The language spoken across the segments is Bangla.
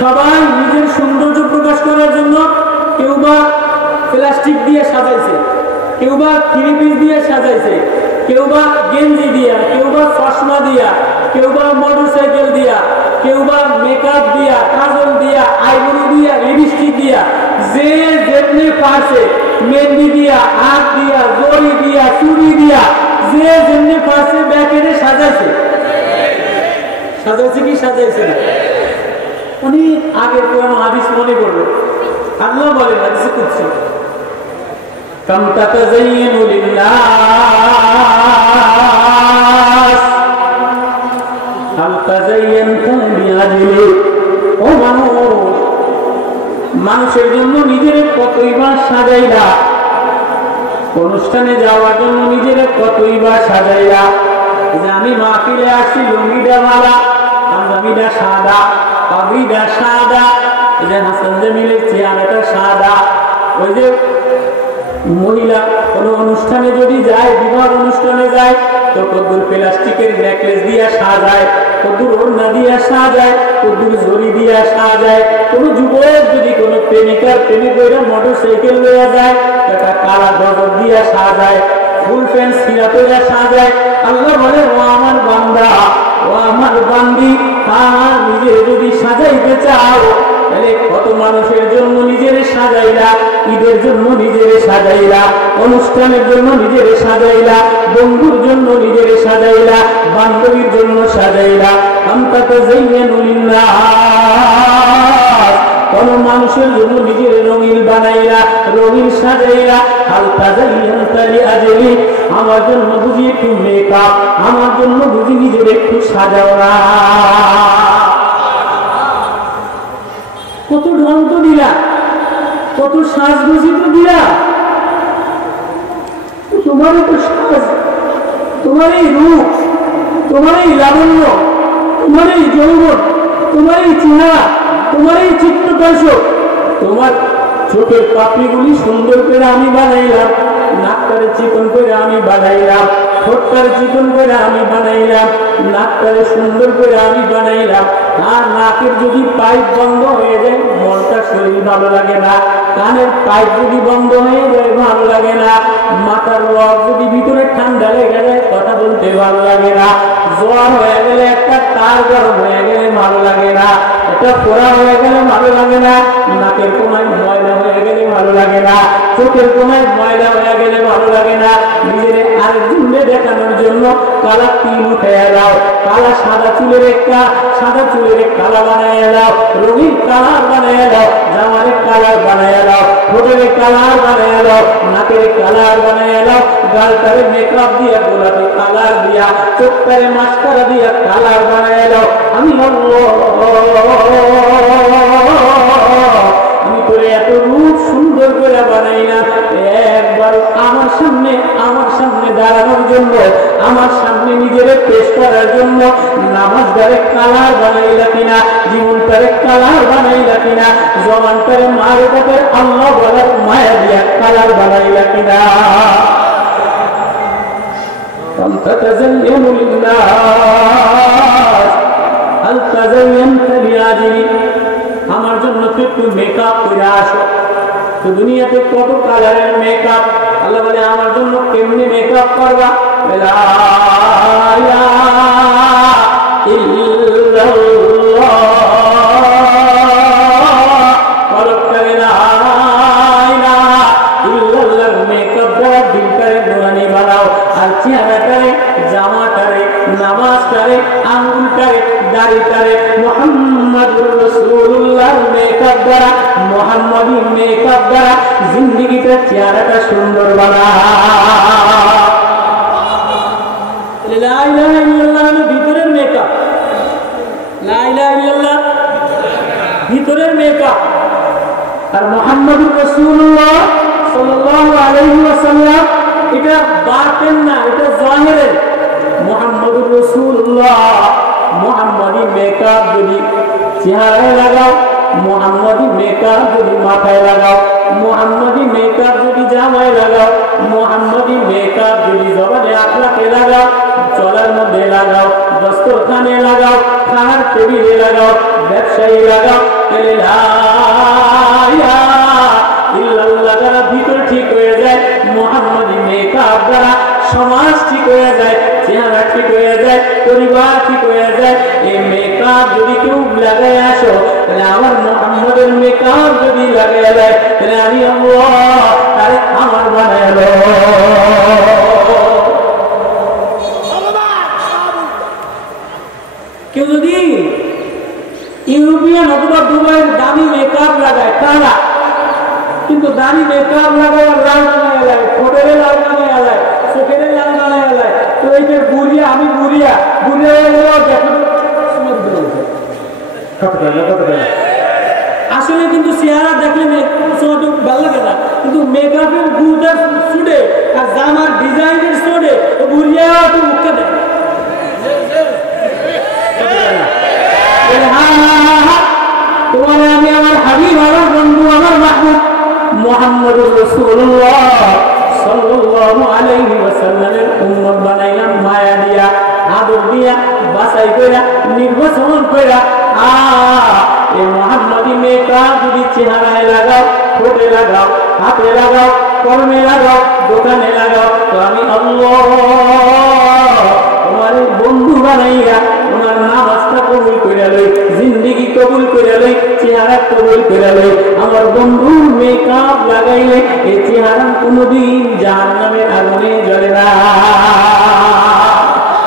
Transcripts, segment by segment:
সবাই নিজের সৌন্দর্য প্রকাশ করার জন্য কেউ বা প্লাস্টিক দিয়ে সাজাইছে, কেউ বা থ্রি পিস দিয়ে সাজাইছে, কেউ বা গেঞ্জি দিয়া, কেউ বা চশমা দিয়া, কেউ বা মোটরসাইকেল দিয়া, কেউ বা মেকআপ দিয়া, কাজল দিয়া, আইবরি দিয়া, লিপস্টিক দিয়া, যে যেমনি পারছে মেহেন্দি দিয়া, হাত দিয়া, জড়ি দিয়া, চুড়ি দিয়া, যে যেমনি পারছে ব্যাকেটে সাজাইছে। সাজাইছে কি সাজাইছে না? অনেক আগের কোরআন হাদিস মনে করবে। আল্লাহ বলেন হাদিসে কুদসি, কাম তাতাযায়্যানু লিন-নাস হাল তাযায়্যানতা বিআজলি। ও মানুষ, মানুষের জন্য নিজের কতই বা সাজাইলা, অনুষ্ঠানে যাওয়ার জন্য নিজের কতই বা সাজাইলা। যে আমি মাহফিলে আসছি, লুঙ্গিটা মালা, পাঞ্জাবিটা সাদা, পাগড়িটা সাদা, এই যে হাসান জামিলের চেহারাটা সাদা। ওই যে মহিলা কোন অনুষ্ঠানে যদি যায়, বিবাহ অনুষ্ঠানে যায়, তো কদ্দুর প্লাস্টিকের নেকলেস দিয়া সাজায়, কদ্দুর ওড়না দিয়া সাজায়, কদ্দুর জড়ি দিয়া সাজায়। কোন যুবক যদি কোন প্রেমিকার প্রেমিক মোটর সাইকেল লইয়া যায়, একটা কালা গজর দিয়া সাজায়, ফুল প্যান্ট সিরা তৈরা সাজায়। আল্লাহ বলে, ও আমার বান্দা, ও আমার বান্দি, আমার নিজে যদি সাজাইতে চাও, তাহলে কত মানুষের জন্য নিজের সাজাইলা, ঈদের জন্য নিজের সাজাইলা, অনুষ্ঠানের জন্য নিজের সাজাইলা, বন্ধুর জন্য নিজের সাজাইলা, বান্ধবীর জন্য সাজাইলা। আমতাতে যাইয়ানু লিন-নাস, কোন মানুষের জন্য নিজের রঙিন বানাইলা, রঙিন সাজাইলা। হাল তাযায়্যানতা লিআজলি, আমার জন্য বুঝি একটু মেকআপ, আমার জন্য বুঝি নিজের একটু সাজাও না। কত ঢং তো দিলা, কত সাজগুজি তো দিলা, তোমার তো সাজ, তোমার এই রূপ, তোমার এই লাবণ্য, তোমার এই যৌবন, তোমার এই চেহারা, তোমার এই চিত্রকর্ষ, তোমার চোখের পাপড়িগুলি সুন্দর করে আমি বানাইলাম, নাকটারে চিকন করে আমি বানাইলাম, ঠোঁটটারে চিকন করে আমি বানাইলাম, নাকটারে সুন্দর করে আমি বানাইলাম। আর নাকের যদি পাইপ বন্ধ হয়ে যায়, মনটা শরীর ভালো লাগে না। কানের পাইপ যদি বন্ধ হয়ে যায়, ভালো লাগে না। মাথার রগ যদি ভিতরে ঠান্ডা লেগে যায়, কথা বলতে ভালো লাগে না। জ্বর হয়ে গেলে, একটা তার গরম হয়ে গেলে ভালো লাগে না। একটা ফোড়া হয়ে গেলে ভালো লাগে না। নাকের কোনায় ময়লা হয়ে গেলে ভালো লাগে না। চোখের কোনায় ময়লা হয়ে গেলে ভালো লাগে না। নিজের আরেকজনকে দেখানোর জন্য কালা তিল উঠে দাও, কালা সাদা চুলের একটা সাদা চুলের কালা বানায় দাও, রঙিন কালার বানায় দাও, জামার কালার বানায় দাও, ঠোঁটের কালার বানায় দাও, নাকের কালার বানায় দাও, গালটারে মেকআপ দিয়া, গোলাপি কালার দিয়া, চোখটারে মাস্কারা দিয়া কালার বানায় দাও। আমি আমি করে এত রূপ সুন্দর করে বানাই না, একবার আমার সামনে দাঁড়ানোর জন্য, আমার সামনে নিজের পেশ করার জন্য নামাজটারে কালার বানাইলা কিনা, জীবনটারে কালার বানাইলা কিনা, জবানটারে মারিফাতের আল্লাহ বলার মায়া দিয়া কালার বানাইলা কিনা। তাযায়্যানু লিন-নাস হাল তাযায়্যানতা লিআজলি, আমার জন্য তো একটু মেকআপ করে আসো। তো দুনিয়াতে কত কালারের মেকআপ, আল্লাহ বলে আমার জন্য কেমনে মেকআপ করবা? লা ইলাহা ইল্লাল্লাহ, বলতে লা ইলাহা ইল্লাল্লাহ মেকআপ দ্বারা দিলটারে নুরানি বানাও, আর চেহারাটারে, জামাটারে, নামাজটারে, আঙ্গুলটারে, দাড়িটারে মুহাম্মাদুর রাসূলুল্লাহ মেকআপ দ্বারা, মুহাম্মাদি মেকআপ দ্বারা জিন্দেগিটা, চেহারাটা সুন্দর বানাও। লা ইলাহা ইল্লাল্লাহ হলো ভিতরের মেকআপ, লা ইলাহা ইল্লাল্লাহ ভিতরের মেকআপ, আর মুহাম্মাদুর রাসূলুল্লাহ সাল্লাল্লাহু আলাইহি ওয়াসাল্লাম এটা বাতেন না, এটা জাহিরের। মুহাম্মাদুর রাসূলুল্লাহ মুহাম্মাদি মেকআপ যদি চেহারায় লাগাও, মুহাম্মাদি মেকআপ যদি মাথায় লাগাও, মুহাম্মাদি মেকআপ যদি জামায় লাগাও, মুহাম্মাদি মেকআপ যদি জবানে আখলাকে লাগাও, চলার মধ্যে লাগাও, দস্তরখানে লাগাও, খানার টেবিলে লাগাও, ব্যবসায়ী লাগাও, ইল্লাল্লাহ দ্বারা ভিতর ঠিক হয়ে যায়, মুহাম্মাদি মেকআপ দ্বারা সমাজ ঠিক হয়ে যায়, চেহারা ঠিক হয়ে যায়, পরিবার ঠিক হয়ে যায়। এই মেকআপ যদি কেউ লাগাই আসো, তাহলে আমার মুহাম্মাদের মেকআপ যদি লাগাই দেয়, তাহলে আমি আল্লাহ তারে আমার বানাইলো। কেউ যদি ইউরোপিয়ান অথবা দুবাইয়ের দামি মেকআপ লাগায় তারা, কিন্তু দামি মেকআপ লাগায় লাল লাগায় লাগায়, ঠোঁটের লাল লাগায় লাগায়, চোখের লাল লাগায় লাগায়, তো এইটার বুড়িয়া আমি বুড়িয়া বুড়িয়া হয়ে গেল দেখো। আসলে কিন্তু চেহারা দেখলে ভালো লাগে না, কিন্তু মেকআপের গুড়টার ছুটে আর জামার ডিজাইনের ছুটে বুড়িয়া তো মুখে দেয়। তোমার আমি আমার হাবিব, আমার বন্ধু, আমার মাহবুব মুহাম্মদুর রাসূলুল্লাহ সাল্লাল্লাহু আলাইহি ওয়াসাল্লামের উম্মত বানাইলাম মায়া দিয়া, আদর দিয়া, বাছাই কইরা, নির্বাচন কইরা। এই মুহাম্মাদি মেকআপ যদি চেহারায় লাগাও, ঠোঁটে লাগাও, হাতে লাগাও, কর্মে লাগাও, দোকানে লাগাও, তো আমি আল্লাহ তোমার বন্ধু বানাইয়া ওনার নামাজটা কবুল করে লই, জিন্দেগি কবুল করে লই, চেহারা কবুল করে লই। আমার বন্ধু মেকআপ লাগাইলে এই চেহারা কোনোদিন জাহান্নামের আগুনে জ্বলে না।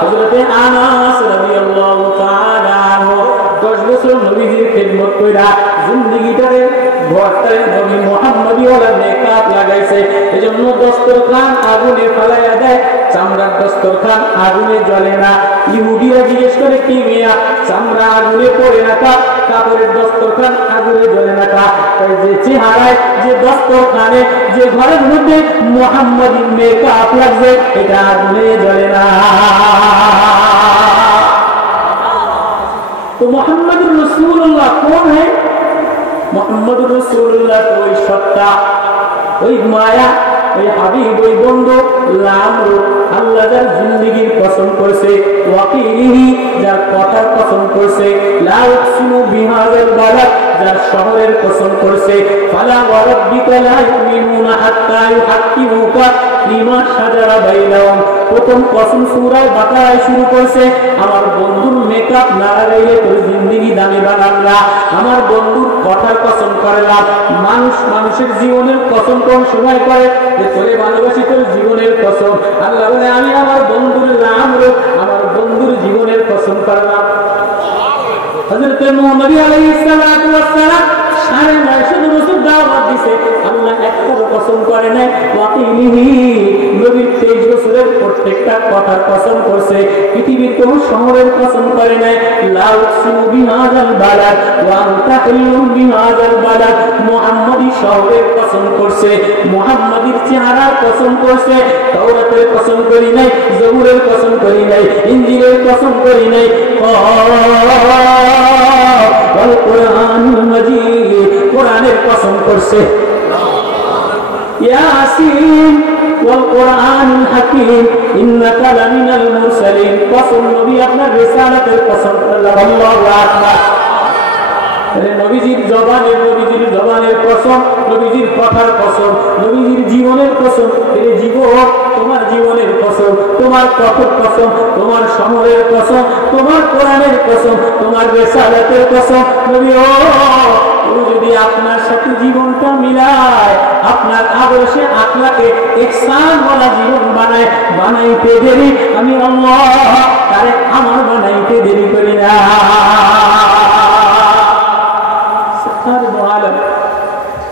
হযরতে আনাস রাদিয়াল্লাহু তাআলা আনহু 10 বছর নবীজির খিদমত কইরা জিন্দেগিটারে ভরতায় নবী মুহাম্মদী ওয়ালা মেকআপ লাগাইছে। এজন্য দস্তরখান আগুনে ফেলাইয়া দেয়, চামড়ার দস্তরখান আগুনে জ্বলে না। ইহুদিরা জিজ্ঞেস করে কি মিয়া চামড়া আগুনে পড়ে না কা, কাপড়ের দস্তরখান আগুনে জ্বলে না কা? যে চেহারায়, যে দস্তরখানে, যে ঘরের মধ্যে মুহাম্মদী মেকআপ লাগছে এটা আগুনে জ্বলে না। तो मोहम्मद रसूलुल्लाह कौन है? मोहम्मद रसूलुल्लाह तो वही सत्ता, वही माया, वही हबीब, वही बंधु लामरु আল্লাহ যার জিন্দেগীর কসম করেছে, ওয়াকিলিহি যার কথার কসম করেছে, লা উকসিমু বিহাযাল বালাদ যার শহরের কসম করেছে, ফালা ওয়া রাব্বিকা লা ইউমিনুনা হাত্তা ইউহাক্কিমুকা ফীমা শাজারা বাইনাহুম। প্রথম কসম সূরা বাকারায় শুরু করেছে, আমার বন্ধুর মেকআপ না লাগাইলে তোর জিন্দেগি দামি বানাম না। আমার বন্ধুর কথার কসম করলাম। মানুষ মানুষের জীবনের কসম কোন সময় করে যে তোরে ভালোবাসি, তোর জীবনের কসম। আল্লাহ বলে আমি আমার বন্ধুর নাম রূপ, আমার বন্ধুর জীবনের কসম করলাম। হযরত নবী আলাইহিস সালাতু ওয়াস সালাম 950 বছর দাওয়াত দিয়েছে, আল্লাহ একটাও কসম করে নাই। ওয়াকিলিহি নবী 23 বছরের প্রত্যেকটা কথার কসম করছে, পৃথিবীর কোন শহরের কসম করে নাই। লা উকসিমু বিহাযাল বালাদ ওয়া আনতা হিল্লুম বিহাযাল বালাদ মুহাম্মাদি শহরের কসম করছে, মুহাম্মাদির চেহারার কসম করছে। তাওরাতের কসম করি নাই, জবুরের কসম করি নাই, ইনজিলের কসম করি নাই, ওয়াল কুরআনুল মাজিদ কোরআনের কসম করছে। ইয়াসিন ওয়াল কুরআনুল হাকীম ইন্নাকা লামিনাল মুরসালিন কসম নবী আপনার রিসালাতের কসম আল্লাহু আকবার। নবীজির জবানের কসম, নবীজির কথার কসম, নবীজির জীবনের কসম। এই জীবন তোমার জীবনের কসম, তোমার কথার কসম, তোমার শহরের কসম, তোমার কোরআনের কসম, তোমার রিসালাতের কসম। নবী ও যদি আপনার সাথে জীবনটা মিলায়, আপনার আদর্শে আখলাকে ইহসান ওয়ালা জীবন বানাইতে দেরি আমি আল্লাহ তারে আমার বানাইতে দেরি করি না।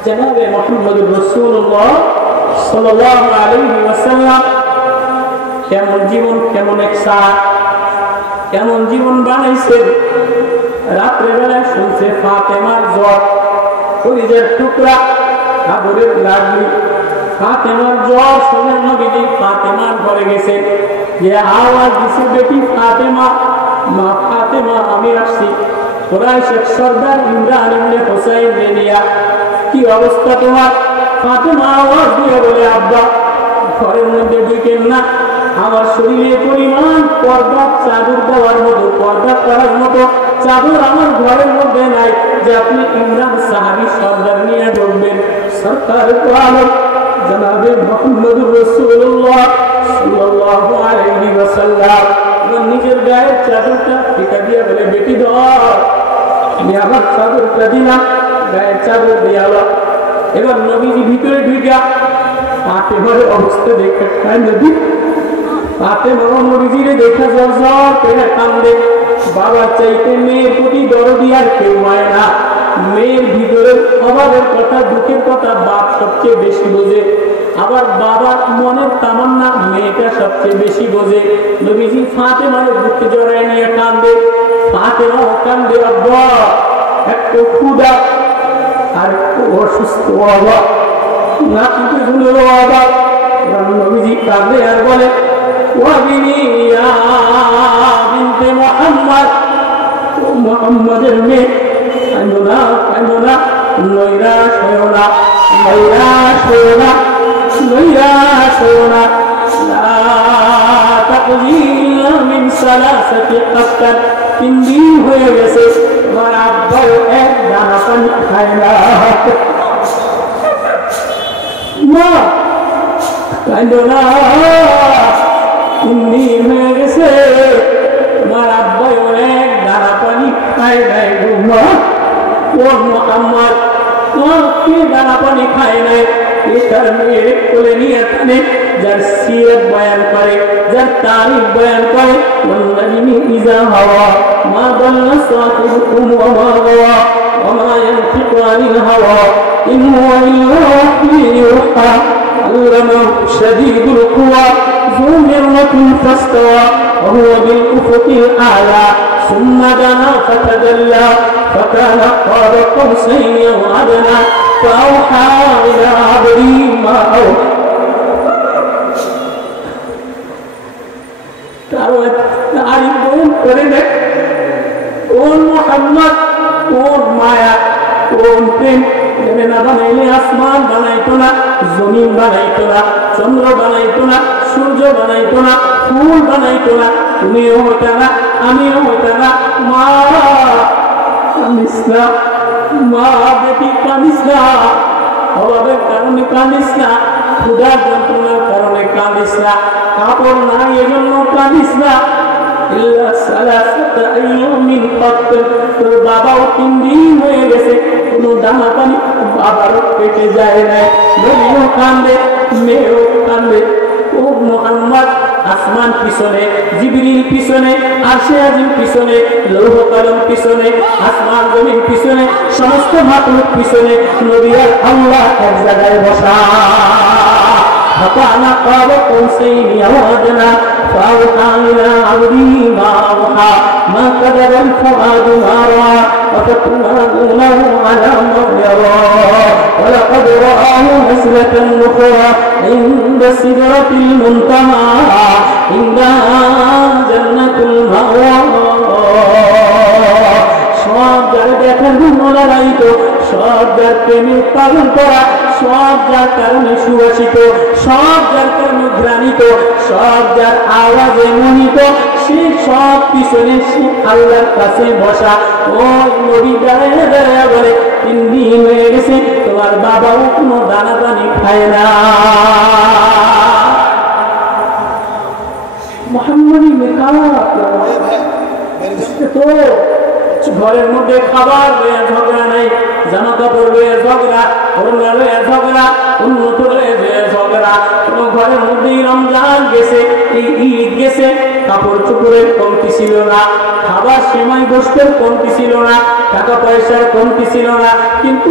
জনাবে মুহাম্মদুর রাসূলুল্লাহ সাল্লাল্লাহু আলাইহি ওয়াসাল্লাম কেমন জীবন, কেমন ইহসান, কেমন জীবন বানাইছেন। রাত্রে বেলায় শুনছে ফাতেমার জ্বর, কলিজার টুকরা, আদরের লাডলি ফাতেমার জ্বর শুনে নবীজি ফাতেমার ঘরে গেছেন। যে আওয়াজ দিছে বেটি ফাতেমা, মা ফাতেমা আমি আসছি। কুরাইশের সর্দার ইমরান ইবনে হুসাইন নিয়া, কি অবস্থা তোমার? ফাতেমা আওয়াজ দিয়ে বলে আব্বা ঘরের মধ্যে ঢুকেন না, আমার শরীরে পরিমাণ পর্দা চাদর দেওয়ার মতো, পর্দা করার মতো চাদর আমার ঘরের মধ্যে নাই। যে আপনি ইমরান সাহাবী সর্দার নিয়ে ঢুকবেন সরকার তো আলম জনাবে মুহাম্মদুর রাসূলুল্লাহ সাল্লাল্লাহু আলাইহি ওয়াসাল্লাম নিজের গায়ের চাদরটা টিকা দিয়ে বলে বেটি ধর আমি আমার চাদরটা দিলাম গায়ের চাদর দিয়ে এবার নবীজি ভিতরে ঢুকা ফাতেমার অবস্থা দেখে নবী ফাতেমা নবীজিরে দেখে জ্বর জ্বর করে কান্দে বাবার চাইতে মেয়ের প্রতি দরদি আর কেউ হয় না মেয়ের ভিতরে অভাবের কথা দুঃখের কথা বাপ সবচেয়ে বেশি বোঝে আবার বাবার মনের তামান্না মেয়েটা সবচেয়ে বেশি বোঝে নবীজি ফাতেমার বুকে জড়ায় নিয়ে কান্দে ফাতেমাও কান্দে আব্বা একটু ক্ষুধা আর একটু অসুস্থ বাবা না কিন্তু শুনে বাবা নবীজি কান্দে আর বলে ওয়াবিনিয়া বিনতে মুহাম্মদ ও মুহাম্মদের মেয়ে কান্দো না নৈরাশ হয়ো না নৈরাশ হয়ো না নৈরাশ হয়ো না লা তাকদিলা মিন সালাসাতি আফতার 3 দিন হয়ে গেছে তোমার আব্বাও এক দানা পানি খায় না মা কান্দো না 3 দিন হয়ে গেছে তোমার আব্বাও এক দানা পানি খায় নাই গো মা ও মুহাম্মদ কে দানা পানি খায় নাই তার মেয়ের কোলে নিয়ে টানে যার সিরাত বয়ান করে যার তারিখ বয়ান করে ওয়াল্লাযী ইযা হাওয়া মা দাল্লা সাহিবুকুম ওয়া মা গাওয়া ওয়া মা ইয়ানতিকু আনিল হাওয়া ইন হুয়া ইল্লা ওয়াহয়ুন ইউহা আল্লামাহু শাদীদুল কুওয়া যু মিররাতিন ফাস্তাওয়া ওয়া হুয়া বিল উফুকিল আ'লা সুম্মা দানা ফাতাদাল্লা فكان قاب قوسين أو أدنى فأوحى إلى عبده ما أوحى তারিখ বয়ান করে দেখ কোন মুহাম্মদ কোন মায়া কোন প্রেম যেন না বানাইলে আসমান বানাইতো না জমিন বানাইতো না চন্দ্র বানাইতো না সূর্য বানাইতো না ফুল বানাইতো না তুমিও হইতা না আমিও হইতা না মা কাঁদিস না মা বেটি কাঁদিস না অভাবের কারণে কাঁদিস না ক্ষুধার যন্ত্রণার কারণে কাঁদিস না কাপড় নাই এজন্য কাঁদিস না ইল্লা সালাসাতা আইয়ামিন ফাত্তার তোর বাবাও 3 দিন হয়ে গেছে কোনো দানা পানি বাবার পেটে যায় না মেয়েও কান্দে মেয়েও কান্দে ও মুহাম্মদ আসমান পিছনে জিবরিল পিছনে আরশে আজিম পিছনে লৌহ কলম পিছনে আসমান জমিন পিছনে সমস্ত মাখলুক পিছনে নবী আর আল্লাহ এক জায়গায় বসা فكان قاب قوسين أو أدنى فأوحى إلى عبده ما أوحى ما كذب الفؤاد ما رأى وتكونونه على ما يرى ولقد رآه نزلة أخرى عند سدرة المنتهى عندها جنة المأوى সব যার দেখার মনে রাইতো সব যার প্রেমে পালন করা সব যার কারণে সুবাসিত সব যার কারণে ঘ্রাণিত সব যার আওয়াজে মোহিত সে সব পিছনে সে আল্লাহর কাছে বসা ওই নবী দাঁড়ায় দাঁড়ায় বলে 3 দিন হয়ে গেছে তোমার বাবাও কোনো দানা পানি খায় না মুহাম্মদি মেকআপ তো ঘরের মধ্যে খাবার লয়ে ঝগড়া নাই জামা কাপড় লয়ে ঝগড়া ওড়না লয়ে ঝগড়া উন্নত লয়ে ঝগড়া কোনো ঘরের মধ্যেই রমজান গেছে এই ঈদ গেছে কাপড় চোপড়ের কমতি ছিল না খাবার সেমাই গোশতের কমতি ছিল না টাকা পয়সার কমতি ছিল না কিন্তু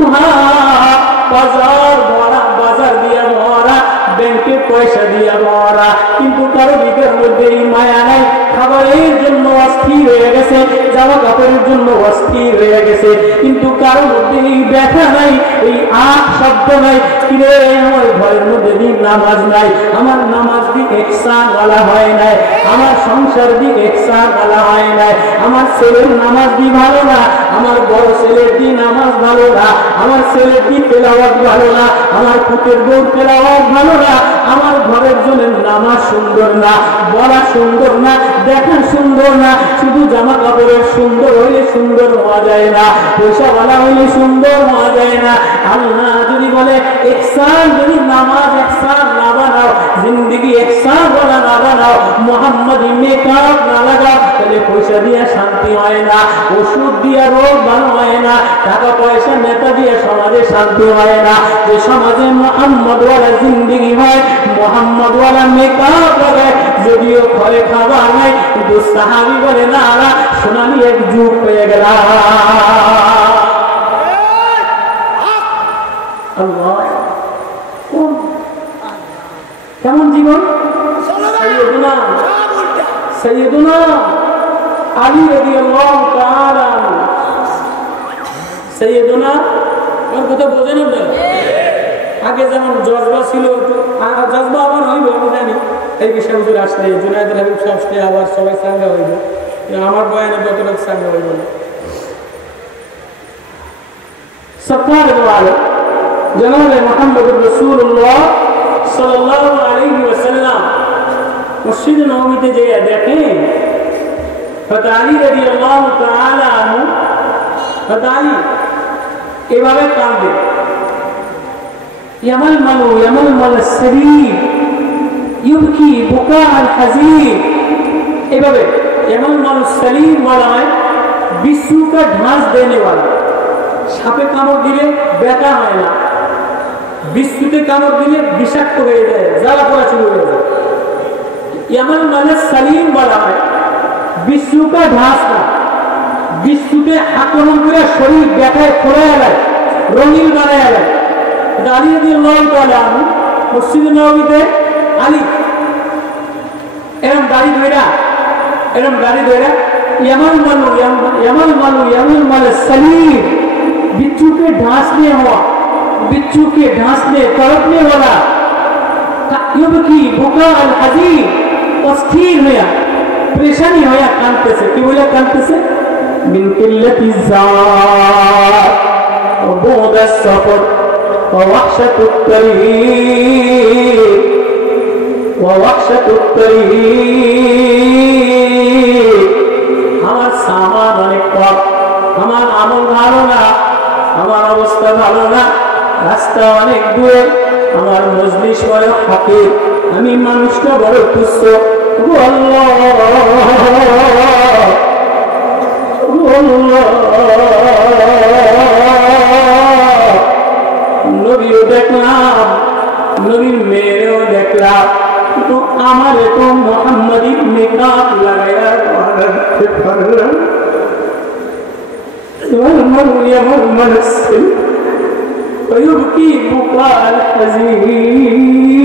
বাজার ভরা বাজার দিয়া ভরা ব্যাংকে পয়সা দিয়া ভরা কিন্তু কারো ভিতর মধ্যে এই মায়া নাই খাবারের জন্য অস্থির হয়ে গেছে জামা কাপড়ের জন্য অস্থির হয়ে গেছে কিন্তু কারো মধ্যে এই ব্যথা নাই এই আখ শব্দ নাই কিরে আমার ঘরের মধ্যে দিন নামাজ নাই আমার নামাজ দি একসান বলা হয় নাই আমার সংসার দি একসান বলা হয় নাই আমার ছেলের নামাজ দি ভালো না আমার বড় ছেলের দি নামাজ ভালো না আমার ছেলের দি তেলাওয়াত ভালো না আমার পুতের বউর তেলাওয়াত ভালো না আমার ঘরের জন্য নামাজ সুন্দর না বলা সুন্দর না দেখা সুন্দর না শুধু জামা কাপড়ের সুন্দর হইলে সুন্দর হওয়া যায় না, পয়সাওয়ালা হইলে সুন্দর হওয়া যায় না। আল্লাহ যদি বলে ইহসান, যদি নামাজ ইহসান না বানাও, জিন্দেগি ইহসান ওয়ালা না বানাও, মুহাম্মদি মেকআপ না লাগাও, তাহলে পয়সা দিয়ে শান্তি হয় না, ওষুধ দিয়ে রোগ ভালো হয় না, টাকা পয়সা নেতা দিয়ে সমাজে শান্তি হয় না। যে সমাজে মুহাম্মদ ওয়ালা জিন্দেগি হয়, মুহাম্মদ ওয়ালা মেকআপ লাগায়, যদিও ঘরে খাবার নাই, কিন্তু সাহাবী বলে না সোনালি এক যুগ পেয়ে গেলাম। আল্লাহ কেমন জীবন! সাইয়্যিদুনা আলী রাদিয়াল্লাহু তাআলা, সাইয়্যিদুনা, ওর কথা বোঝেন না? আগে যেমন জজবা ছিল, জজবা আবার হইব আমি জানি, এই বিষয়ে হুজুর আসলে জুনায়েদ হাবিব আসলে আবার সবাই সাঙ্গা হইব, আমার বয়ানে যতটুকু সাঙ্গা হইব না। সরকার বলে জনাবে মুহাম্মদুর রাসূলুল্লাহ সাল্লাল্লাহু আলাইহি ওয়াসাল্লাম মসজিদ নববীতে যে দেখেন হযরত আলী রাদিয়াল্লাহু তাআলা আনহু, হযরত আলী এভাবে কাঁদে, ইয়ামাল সারীর ইউবকি বুকা আল হাজির, এভাবে ইয়ামাল সারীর বলা হয় বিচ্ছু কা ঢাঁস দেনে वाला। সাপে কামড় দিলে ব্যথা হয় না, বিচ্ছুতে কামড় দিলে বিষাক্ত হয়ে যায়, জ্বালা পোড়া শুরু হয়ে যায়। ইয়ামাল মানে সালিম বলা হয় বিচ্ছু কা ঢাঁস না, বিচ্ছুতে আক্রমণ করে শরীর ব্যথায় খোলা যায়, রঙিন বানায় যায়। আলী রাদিয়াল্লাহু তাআলা আনহু মসজিদ নববীতে আলী এরকম দাড়ি ধরে ইয়ামাল সালিম, बिच्छू के ढांसने तड़पने वाला, युबकी बुका अल हजीर, अस्थिर होया, परेशानी होया, कांदते से, कि बोला कांदते से मिन किल्लति ज़ात व बु'द as-सफ़र व वहशत at-तरीक़। আমার সামান অনেক কম, আমার আমল ভালো না, আমার অবস্থা ভালো না, রাস্তা অনেক দূরে, আমার মজলিস বড় ফাঁকে, আমি মানুষটা বড় তুচ্ছ। নবীও দেখলাম, নবীর মেয়েও দেখলাম, কিন্তু আমার তো মুহাম্মদি মেকআপ লাগাইয়া রাখতে পারলাম। والمرء يمر السن ويبكي بكاء الحزين